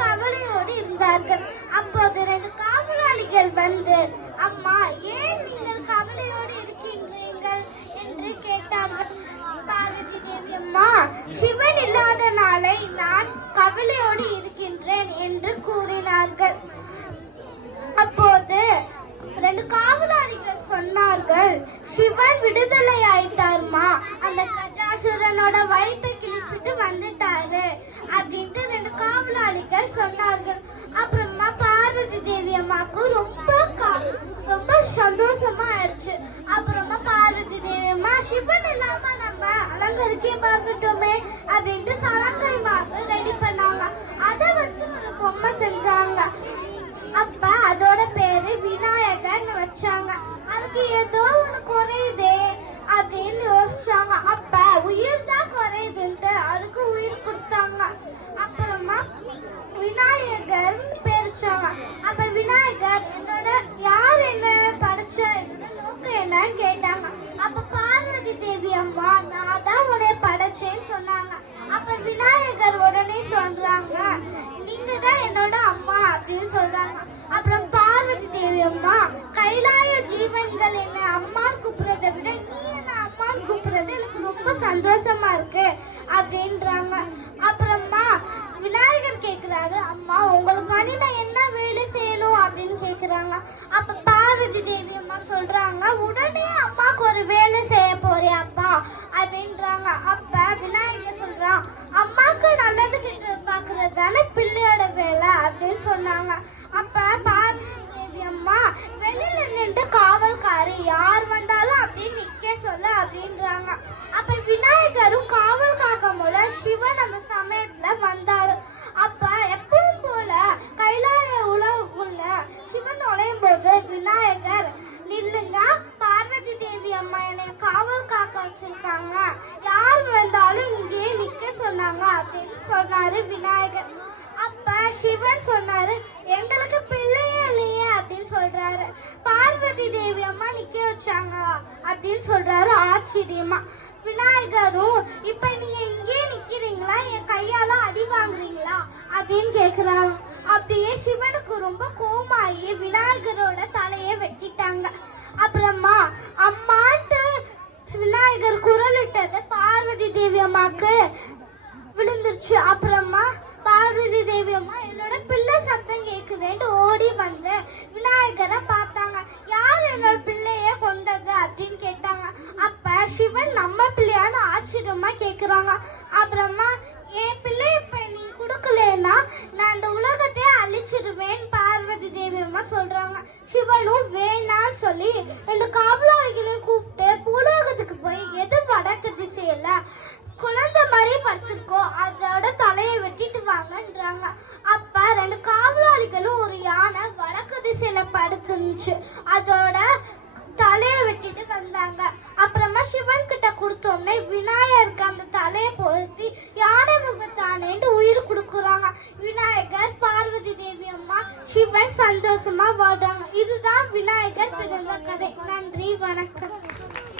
கவலையோடு இருந்தார்கள். அப்போது 2 காவலாளிகள் வந்து, அம்மா, ஏன் நீங்கள் கவலையோடு இருக்கின்றீர்கள் என்று கேட்டார்கள். பார்வதி தேவி, அம்மா, சிவன் இல்லாத நாளை நான் கவலையோடு இருக்கின்றேன் என்று கூறினார்கள். அப்போது 2 காவலாளிகள் சொன்னார்கள், சிவன் விடுதலை ஆயிட்டாருமா, அந்த கஜாசுரனோட வயிற்றை கிழிச்சிட்டு வந்துட்டாரு அப்படின்ட்டு 2 காவலாளிகள் சொன்னார்கள். அப்புறமா பார்வதி தேவி அம்மாவுக்கு ரொம்ப சந்தோஷமா ஆயிடுச்சு. அப்புறமா பார்வதி தேவி அம்மா, சிவன் இல்லாம நம்ம அலங்கரிக்கே பார்க்கட்டுமே அப்படின்ட்டு சலங்கை மாவு ரெடி பண்ணாங்க. அதை வச்சு ஒரு பொம்மை செஞ்சாங்க. அப்ப அதோட பேரு விநாயகர்னு வச்சாங்க. அதுக்கு ஏதோ ஒண்ணு குறையுதே அப்படின்னு யோசிச்சாங்க. அப்ப உயிர் தான் குறையுதுன்ட்டு அதுக்கு உயிர் கொடுத்தாங்க. அப்புறமா விநாயகர் பேரிச்சாங்க. அப்ப விநாயகர், யார் என்ன படைச்ச நோக்கம் என்னன்னு கேட்டாங்க. அப்ப பார்வதி தேவி அம்மா, நான் தான் உன்னைய படைச்சேன்னு சொன்னாங்க. அப்ப விநாயகர் உடனே சொல்றாங்க, நீங்க தான் என்னோட அம்மா அப்படின்னு சொல்றாங்க. அப்புறம் பார்வதி தேவி அம்மா, கைலாய ஜீவன்கள் என்ன அம்மான்னு கூப்பிடுறதை விட நீ என்ன அம்மான்னு கூப்பிடுறது எனக்கு ரொம்ப சந்தோஷமா இருக்கு அப்படின்றாங்க. அப்புறமா விநாயகர் கேக்குறாரு, அம்மா, உங்களுக்கு மணி நான் என்ன வேலை செய்யணும் அப்படின்னு கேக்குறாங்க. அப்ப பார்வதி தேவி அம்மா சொல்றாங்க, உடனே அம்மாக்கு ஒரு வேலை செய்ய போறியாப்பா அப்படின்றாங்க. அப்ப விநாயகர் சொல்றான், அம்மாக்கு நல்லது கிட்ட பாக்குறது தானே பிள்ளையோட வேலை அப்படின்னு சொன்னாங்க. அப்ப பார்வதி தேவி அம்மா, வெளியில நின்று காவல்காரி யார் வந்தாலும் அப்படியே நிக்க சொல்ல அப்படின்றாங்க. அப்ப விநாயகரும் காவல் காக்க போல சிவன் அந்த சமயத்துல வந்தாரு. அப்ப எப்பவும் போல கைலாய உலகுக்குள்ள சிவன் நுழையும் போது விநாயகர், நில்லுங்க, பார்வதி தேவி அம்மா என்னை காவல் காக்க வச்சிருக்காங்க, யார் வந்தாலும் இங்கே நிக்க சொன்னாங்க அப்படின்னு சொன்னாரு விநாயகர். அப்ப சிவன் சொன்னாரு, எங்களுக்கு பிள்ளையே இல்லையே அப்படின்னு சொல்றாரு. பார்வதி தேவி அம்மா நிக்க வச்சாங்க அப்படின்னு சொல்றாரு ஆச்சரியமா. விநாயகரும், இப்ப நீங்க இங்கே நிக்கிறீங்களா, என் கையால அடி வாங்குறீங்களா அப்படின்னு கேக்குறாங்க. அப்படியே சிவனுக்கு ரொம்ப கோமாயி விநாயகரோட தலையை வெட்டிட்டாங்க. அப்புறமா அம்மான்ட்டு விநாயகர் குரலிட்டது பார்வதி தேவி அம்மாக்கு விழுந்துருச்சு. அப்புறமா பார்வதி தேவி அம்மா, என்னோட பிள்ளை சத்தம் கேக்குதுன்னு ஓடி வந்து விநாயகரை பார்த்தாங்க. யார் என்னோட பிள்ளைய கொண்டது அப்படின்னு கேட்டாங்க. அப்ப சிவன் நம்ம பிள்ளையான்னு ஆச்சரியமா கேக்குறாங்க. அப்புறமா, என் பிள்ளை இப்ப நீ கொடுக்கலன்னா நான் இந்த உலகத்தையே அழிச்சிருவேன் பார்வதி தேவி அம்மா சொல்றாங்க. சிவனும் வேணான்னு சொல்லி 2 காவலாளிகளையும் கூப்பிட்டு பூலோகத்துக்கு போய் எது வடக்கு திசையில குழந்தை மாதிரி படுத்திருக்கோ அதோட தலையை வெட்டிட்டு வாங்கன்றாங்க. அப்ப 2 காவலாளிகளும் ஒரு யானை வடக்கு திசையில படுத்துருந்துச்சு, அதோட தலையை வெட்டிட்டு வந்தாங்க. அப்புறமா சிவன் கிட்ட கொடுத்தோடனே விநாயகருக்கு அந்த தலையை பொருத்தி யானை முகத்தானேன்னு உயிர் கொடுக்குறாங்க. விநாயகர், பார்வதி தேவி அம்மா, சிவன் சந்தோஷமா வாழ்